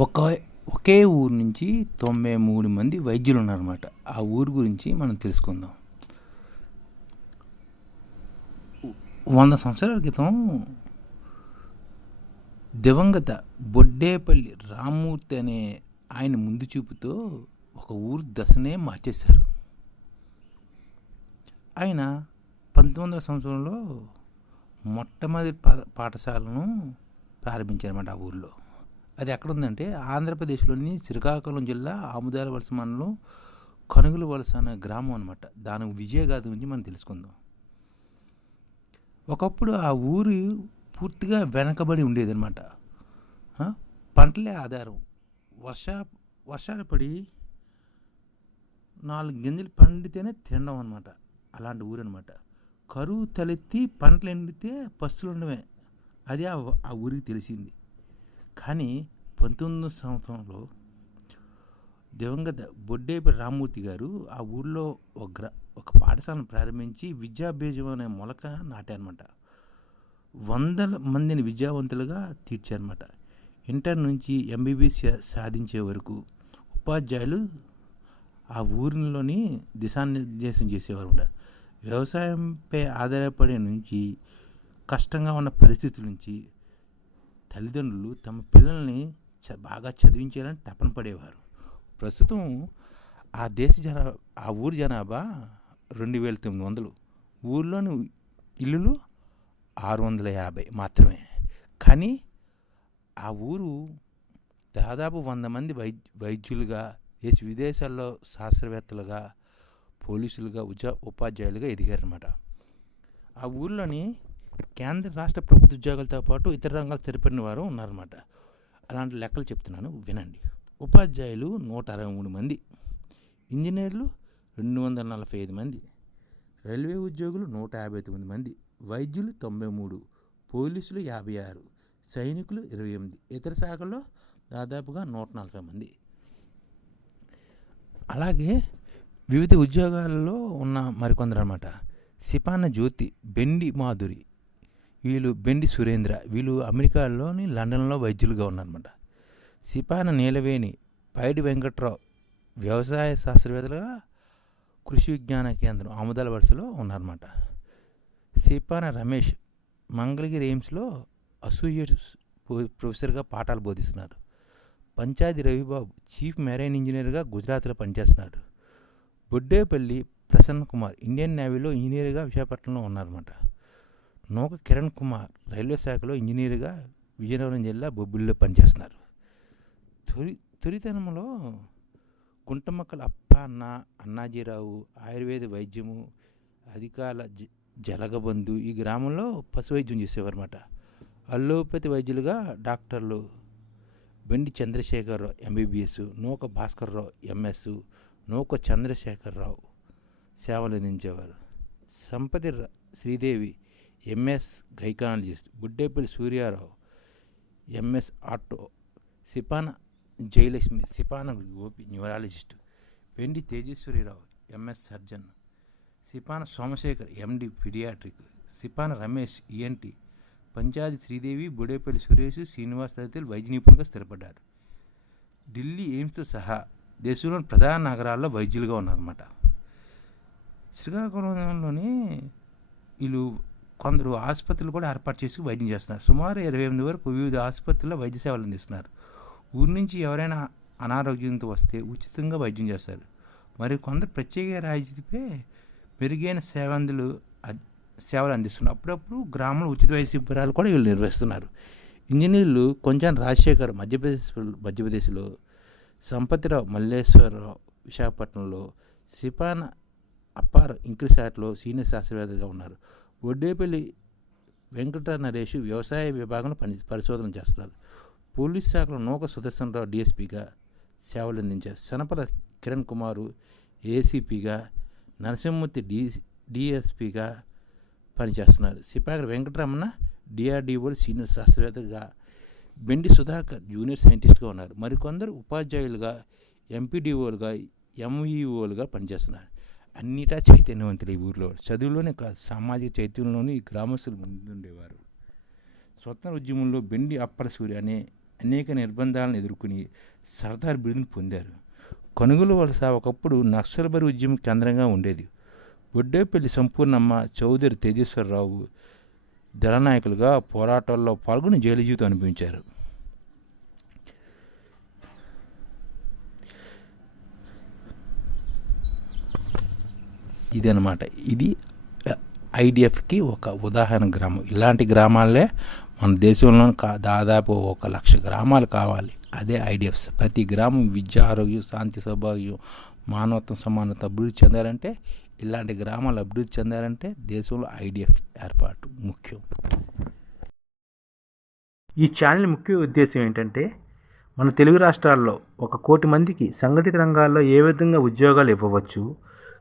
ఒక ఒకే ఊరు నుంచి తొంభై మూడు మంది వైద్యులు ఉన్నారన్నమాట ఆ ఊరు గురించి మనం తెలుసుకుందాం. వంద సంవత్సరాల క్రితం దివంగత బొడ్డేపల్లి రామ్మూర్తి అనే ఆయన ముందు చూపుతో ఒక ఊరు దశనే మార్చేశారు. ఆయన పంతొమ్మిది వందల సంవత్సరంలో మొట్టమొదటి పా- పాఠశాలను ప్రారంభించారన్నమాట ఆ ఊర్లో. అది ఎక్కడ ఉందంటే ఆంధ్రప్రదేశ్లోని శ్రీకాకుళం జిల్లా ఆముదాల వలస మండలం కనుగుల వలస అనే గ్రామం అనమాట దాని విజయగాథ గురించి మనం తెలుసుకుందాం. ఒకప్పుడు ఆ ఊరు పూర్తిగా వెనకబడి ఉండేదన్నమాట. పంటలే ఆధారం. వర్ష వర్షాలు పడి నాలుగు గింజలు పండితేనే తినడం అనమాట అలాంటి ఊరు అనమాట కరువు తలెత్తి పంటలు ఎండితే పస్తులు ఉండమే అది ఆ ఊరికి తెలిసింది. కానీ పంతొమ్మిది సంవత్సరంలో దివంగత బొడ్డేపి రామ్మూర్తి గారు ఆ ఊర్లో ఒక గ్ర ఒక పాఠశాలను ప్రారంభించి విద్యాభేజం అనే మొలక నాటారనమాట వందల మందిని విద్యావంతులుగా తీర్చారనమాట ఇంటర్ నుంచి ఎంబీబీఎస్ సాధించే వరకు ఉపాధ్యాయులు ఆ ఊరిలోని దిశానిర్దేశం చేసేవారు వ్యవసాయంపై ఆధారపడే నుంచి కష్టంగా ఉన్న పరిస్థితుల నుంచి తల్లిదండ్రులు తమ పిల్లల్ని చ బాగా చదివించాలని తపన పడేవారు. ప్రస్తుతం ఆ దేశ జనా ఆ ఊరి జనాభా రెండు వేల తొమ్మిది వందలు. ఊర్లోని ఇల్లులు ఆరు వందల యాభై మాత్రమే. కానీ ఆ ఊరు దాదాపు వంద మంది వైద్య వైద్యులుగా దేశ విదేశాల్లో శాస్త్రవేత్తలుగా పోలీసులుగా ఉద్యో ఉపాధ్యాయులుగా ఎదిగారనమాట ఆ ఊర్లోని కేంద్ర రాష్ట్ర ప్రభుత్వ ఉద్యోగాలతో పాటు ఇతర రంగాలు స్థిరపడిన వారు ఉన్నారన్నమాట. అలాంటి లెక్కలు చెప్తున్నాను వినండి. ఉపాధ్యాయులు నూట అరవై మూడు మంది. ఇంజనీర్లు రెండు వందల నలభై ఐదు మంది. రైల్వే ఉద్యోగులు నూట యాభై తొమ్మిది మంది. వైద్యులు తొంభై మూడు. పోలీసులు యాభై ఆరు. సైనికులు ఇరవై ఎనిమిది. ఇతర శాఖల్లో దాదాపుగా నూట నలభై మంది. అలాగే వివిధ ఉద్యోగాలలో ఉన్న మరికొందరు అనమాట సిపాన జ్యోతి బెండి మాధురి. వీళ్ళు బెండి సురేంద్ర వీళ్ళు అమెరికాలోని లండన్లో వైద్యులుగా ఉన్నారన్నమాట. సిపాన నీలవేణి పైడి వెంకట్రావు వ్యవసాయ శాస్త్రవేత్తలుగా కృషి విజ్ఞాన కేంద్రం ఆముదాల వరుసలో ఉన్నారన్నమాట. సిపాన రమేష్ మంగళగిరి ఎయిమ్స్లో అసోసియేట్ ప్రొఫెసర్గా పాఠాలు బోధిస్తున్నారు. పంచాది రవిబాబు చీఫ్ మెరైన్ ఇంజనీర్గా గుజరాత్లో పనిచేస్తున్నాడు బొడ్డేపల్లి ప్రసన్న కుమార్ ఇండియన్ నేవీలో ఇంజనీర్గా విశాఖపట్నంలో ఉన్నారన్నమాట. నూక కిరణ్ కుమార్ రైల్వే శాఖలో ఇంజనీర్గా విజయనగరం జిల్లా బొబ్బిలిలో పనిచేస్తున్నారు. తొలి తొలితనంలో గుంటమక్కల అప్ప అన్న అన్నాజీరావు ఆయుర్వేద వైద్యము అధికాల జ జలగబంధు ఈ గ్రామంలో పశు వైద్యం చేసేవారన్నమాట. అల్లోపతి వైద్యులుగా డాక్టర్లు బెండి చంద్రశేఖరరావు ఎంబీబీఎస్ నూక భాస్కర్రావు ఎంఎస్ నూక చంద్రశేఖరరావు సేవలు అందించేవారు Sampathi Sridevi MS gynaecologist Buddepalli Suryarao MS ortho Sipana Jayalakshmi Sipana Gopi neurologist వెండి Tejeswarirao MS surgeon Sipana Somasekhar MD paediatric Sipana Ramesh ENT Panchadi Sridevi Budepalli Suresh Srinivas తదితరులు వైద్య నిపుణులుగా స్థిరపడ్డారు ఢిల్లీ ఎయిమ్స్తో సహా దేశంలోని ప్రధాన నగరాల్లో వైద్యులుగా ఉన్నారన్నమాట. శ్రీకాకుళంలోని వీళ్ళు కొందరు ఆసుపత్రులు కూడా ఏర్పాటు చేసి వైద్యం చేస్తున్నారు. సుమారు ఇరవై ఎనిమిది వరకు వివిధ ఆసుపత్రుల్లో వైద్య సేవలు అందిస్తున్నారు. ఊరి నుంచి ఎవరైనా అనారోగ్యంతో వస్తే ఉచితంగా వైద్యం చేస్తారు. మరి కొందరు ప్రత్యేక రాయితీపై మెరుగైన సేవందులు సేవలు అందిస్తున్నారు. అప్పుడప్పుడు గ్రామంలో ఉచిత వైద్య శిబిరాలు కూడా వీళ్ళు నిర్వహిస్తున్నారు. ఇంజనీర్లు కొంచెం రాజశేఖర్ మధ్యప్రదేశ్ మధ్యప్రదేశ్లో సంపతిరావు మల్లేశ్వరరావు విశాఖపట్నంలో సిపాన అప్పార్ ఇంక్రిసాట్లో సీనియర్ శాస్త్రవేత్తగా ఉన్నారు. ఒడ్డేపల్లి వెంకట నరేష్ వ్యవసాయ విభాగంలో పని పరిశోధన చేస్తారు. పోలీస్ శాఖలో నూక సుదర్శనరావు డిఎస్పీగా సేవలు అందించారు సనపల కిరణ్ కుమారు ఏసీపీగా నరసింహమూర్తి డి డిఎస్పీగా పనిచేస్తున్నారు. సిపాగర్ వెంకటరమణ డిఆర్డిఓ సీనియర్ శాస్త్రవేత్తగా బెండి సుధాకర్ జూనియర్ సైంటిస్ట్గా ఉన్నారు. మరికొందరు ఉపాధ్యాయులుగా ఎంపీడీఓలుగా ఎంఈఓలుగా పనిచేస్తున్నారు. అన్నిటా చైతన్యవంతులు ఈ ఊర్లో. చదువులోనే కాదు సామాజిక చైతన్యంలోనూ ఈ గ్రామస్తులు ముందుండేవారు. స్వతంత్ర ఉద్యమంలో బెండి అప్పల సూర్య అనే అనేక నిర్బంధాలను ఎదుర్కొని సర్దార్ బిరుదును పొందారు. కనుగోలు వలస ఒకప్పుడు నక్సల్బరి ఉద్యమం కేంద్రంగా ఉండేది. బొడ్డేపల్లి సంపూర్ణమ్మ చౌదరి తేజేశ్వరరావు దళనాయకులుగా పోరాటాల్లో పాల్గొని జైలు జీవితం అనిపించారు ఇది అనమాట ఇది ఐడిఎఫ్కి ఒక ఉదాహరణ గ్రామం. ఇలాంటి గ్రామాలే మన దేశంలో కా దాదాపు ఒక లక్ష గ్రామాలు కావాలి. అదే ఐడిఎఫ్స్. ప్రతి గ్రామం విద్య ఆరోగ్యం శాంతి సౌభాగ్యం మానవత్వం సమానత అభివృద్ధి చెందాలంటే ఇలాంటి గ్రామాలు అభివృద్ధి చెందాలంటే దేశంలో ఐడిఎఫ్ ఏర్పాటు ముఖ్యం. ఈ ఛానల్ ముఖ్య ఉద్దేశం ఏంటంటే మన తెలుగు రాష్ట్రాల్లో ఒక కోటి మందికి సంఘటిత రంగాల్లో ఏ విధంగా ఉద్యోగాలు ఇవ్వవచ్చు